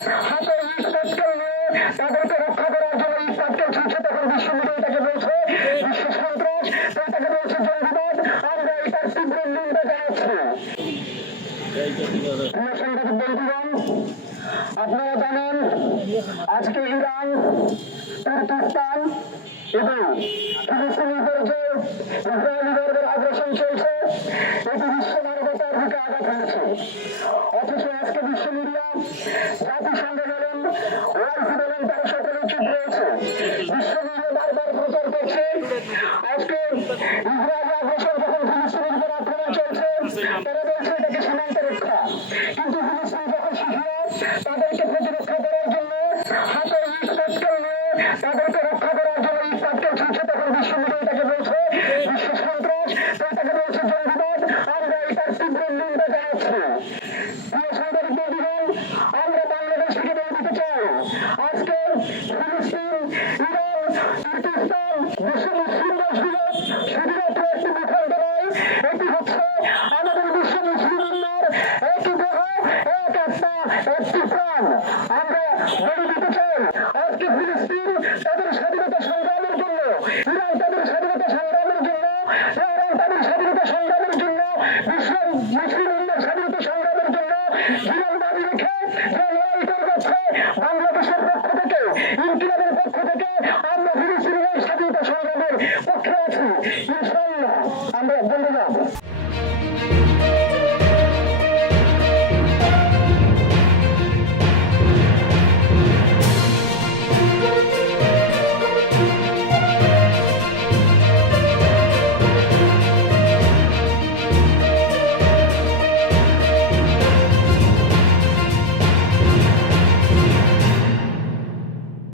হাতে ইট নিয়ে তাদেরকে রক্ষা করার জন্য পাটকেল ছুটছে তখন বিশ্ব তাকে বলছে বিশ্ব সন্ত্রাস তাকে বলছে জঙ্গিবাদ আমরা এটার তীব্র নিন্দা জানাচ্ছি। আপনারা জানেন, আজকে ইরান তুর্কিস্তান এবং ফিলিস্তিনের উপর যে ইসরায়েলিদের আগ্রাসন চলছে। এটি বিশ্ব মানবতার দিকে আঘাত হানছে। অথচ আজকে বিশ্ব মিডিয়া জাতিসংঘ বলেন, ওয়াইসি বলেন, তারা সকলে চুপ রয়েছে। বিশ্ব মিডিয়া বারবার প্রচার করছে। আজকে ইসরায়েল আগ্রাসন যখন ফিলিস্তিনের উপর আক্রমণ চলছে, তারা বলছে এটাকে সীমান্ত রক্ষা। কিন্তু ফিলিস্তিন যখন শিশুরা তাদেরকে প্রতিরক্ষা করার জন্য হাতে ইট পাটকেল নিয়ে তাদেরকে রক্ষা করার জন্য ইট পাটকেল ছুটছে, তখন বিশ্ব মিডিয়া তাকে বলছে বিশ্ব সন্ত্রাস তাই বলছে জঙ্গিবাদ আমরা এটার তীব্র নিন্দা জানাচ্ছি প্রিয় সাংবাদিক বন্ধুগণ আমরা বলে দিতে চাই। আজকে ফিলিস্তিন ইরান তুর্কিস্তান বিশ্ব মুসলিম দেশগুলো শুধুমাত্র ইনকিলাবের পক্ষ থেকে আমরা ফিলিস্তিনি স্বাধীনতা সংগ্রামের পক্ষে আছি। ইনশাল্লাহ আমরা বন্ধুরা